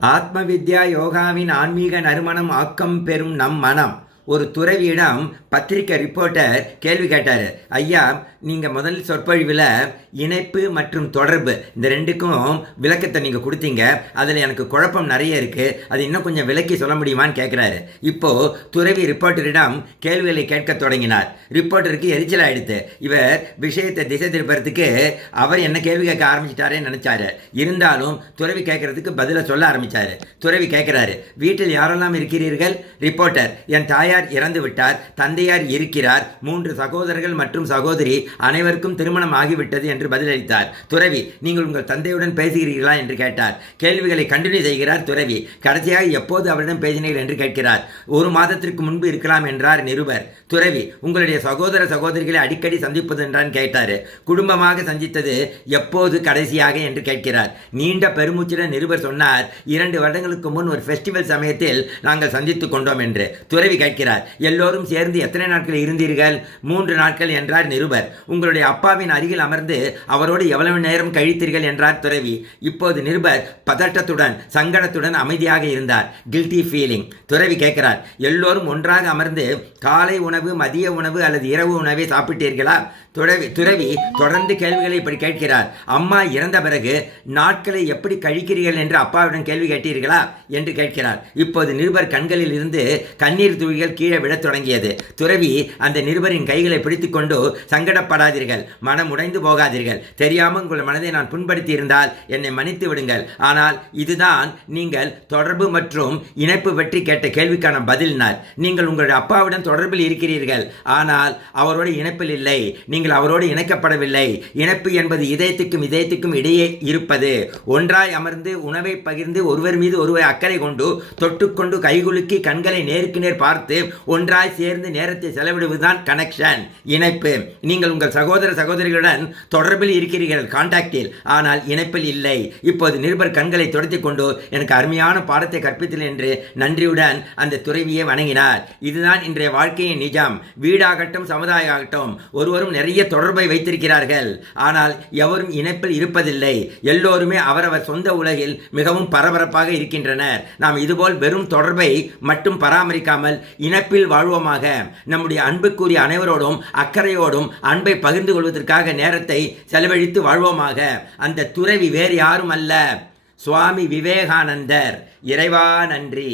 ஆத்ம வித்யா யோகாவின் ஆன்மீக நறுமணம் ஆக்கம் பெறும் நம் மனம். ஒரு துறவியிடம் பத்திரிக்கை ரிப்போர்ட்டர் கேள்வி கேட்டார். ஐயா, நீங்கள் முதல் சொற்பொழிவில் இணைப்பு மற்றும் தொடர்பு இந்த ரெண்டுக்கும் விளக்கத்தை நீங்கள் கொடுத்தீங்க. அதில் எனக்கு குழப்பம் நிறைய இருக்குது. அது இன்னும் கொஞ்சம் விளக்கி சொல்ல முடியுமான்னு கேட்குறாரு. இப்போது துறவி ரிப்போர்ட்டரிடம் கேள்விகளை கேட்க தொடங்கினார். ரிப்போர்ட்டருக்கு எரிச்சல் ஆகிடுது. இவர் விஷயத்தை திசை திருப்பறதுக்கு அவர் என்ன கேள்வி கேட்க ஆரம்பிச்சிட்டாரேன்னு நினச்சாரு. இருந்தாலும் துறவி கேட்கறதுக்கு பதிலை சொல்ல ஆரம்பித்தார். துறவி கேட்குறாரு, வீட்டில் யாரெல்லாம் இருக்கிறீர்கள்? ரிப்போர்ட்டர், என் தாயார் இறந்து விட்டார், தந்தையார் இருக்கிறார், 3 சகோதரர்கள் மற்றும் சகோதரி, அனைவருக்கும் திருமணம் ஆகிவிட்டது என்று பதிலளித்தார். துறவி, நீங்கள் உங்கள் தந்தையுடன் பேசுகிறீர்களா என்று கேட்டார். கேள்விகளை கண்டினியூ செய்கிறார் துறவி. கடைசியாக எப்போது அவரிடம் பேசினீர்கள் என்று கேட்கிறார். 1 மாதத்திற்கு முன்பு இருக்கலாம் என்றார் நிருபர். துறவி, உங்களுடைய சகோதர சகோதரிகளை அடிக்கடி சந்திப்பது என்றான் கேட்டார். குடும்பமாக சந்தித்தது எப்போது கடைசியாக என்று கேட்கிறார். நீண்ட பெருமூச்சுடன் நிருபர் சொன்னார், 2 வருடங்களுக்கு முன் ஒரு ஃபெஸ்டிவல் சமயத்தில் நாங்கள் சந்தித்துக் கொண்டோம் என்று. துறவி கேட்கிறார், எல்லோரும் சேர்ந்து எத்தனை நாட்கள் இருந்தீர்கள்? 3 நாட்கள் என்றார் நிருபர். உங்களுடைய அப்பாவின் அருகில் அமர்ந்து அவரோடு எவ்வளவு நேரம் கழித்தீர்கள் என்றார் துறவி. இப்போது நிருபர் பதட்டத்துடன் சங்கடத்துடன் அமைதியாக இருந்தார். Guilty feeling. துறவி கேட்கிறார், எல்லோரும் ஒன்றாக அமர்ந்து காலை உணவு, மதிய உணவு அல்லது இரவு உணவை சாப்பிட்டீர்களா? துறவி தொடர்ந்து கேள்விகளை இப்படி கேட்கிறார். அம்மா இறந்த பிறகு நாட்களை எப்படி கழிக்கிறீர்கள் என்று அப்பாவிடம் கேள்வி கேட்டீர்களா என்று கேட்கிறார். இப்போது நிருபர் கண்களில் இருந்து கண்ணீர் துளிகள் கீழே விழத் தொடங்கியது. துறவி அந்த நிருபரின் கைகளை பிடித்துக்கொண்டு, சங்கடப்படாதீர்கள், மனம் உடைந்து போகாதீர்கள், தெரியாமல் உங்கள் மனதை நான் புண்படுத்தி இருந்தால் என்னை மன்னித்து விடுங்கள். ஆனால் இதுதான் நீங்கள் தொடர்பு மற்றும் இணைப்பு பற்றி கேட்ட கேள்விக்கான பதில்னார். நீங்கள் உங்களுடைய அப்பாவுடன் தொடர்பில் இருக்கிறீர்கள், ஆனால் அவரோடு இணைப்பில் இல்லை. நீங்கள் அவரோடு இணைக்கப்படவில்லை. இணைப்பு என்பது இதயத்துக்கும் இடையே இருப்பது. ஒன்றாய் அமர்ந்து உணவை பகிர்ந்து ஒருவர் மீது ஒருவர் அக்கறை கொண்டு தொட்டுக்கொண்டு கைகுலுக்கி கண்களை நேருக்கு நேர் பார்த்து ஒன்றாய் சேர்ந்து நேரத்தை செலவிடுவதுதான் கனெக்ஷன், இணைப்பு. நீங்கள் உங்கள் சகோதர சகோதரிகளுடன் தொடர்பில் இருக்கிறீர்கள், கான்டாக்டில், ஆனால் இணைப்பில் இல்லை. இப்போது நிருபர் கண்களை துடைத்து கொண்டு எனக்கு அருமையான பாடத்தை கற்பித்தல் என்று நன்றியுடன் அந்த துறவியை வணங்கினார். இதுதான் இன்றைய வாழ்க்கையின் நிஜம். வீடாகட்டும் சமுதாயம் ஆகட்டும், ஒருவரும் நிறைய தொடர்பை வைத்திருக்கிறார்கள், ஆனால் எவரும் இணைப்பில் இருப்பதில்லை. எல்லோருமே அவரவர் சொந்த உலகில் மிகவும் பரபரப்பாக இருக்கின்றனர். நாம் இதுபோல் வெறும் தொடர்பை மட்டும் பராமரிக்காமல் இணைப்பில் வாழ்வோமாக. நம்முடைய அன்புக்குரிய அனைவரோடும் அக்கறையோடும் அன்பை பகிர்ந்து கொள்வதற்காக நேரத்தை செலவழித்து வாழ்வோமாக. அந்த துறவி வேறு யாரும் அல்ல, சுவாமி விவேகானந்தர். இறைவா நன்றி.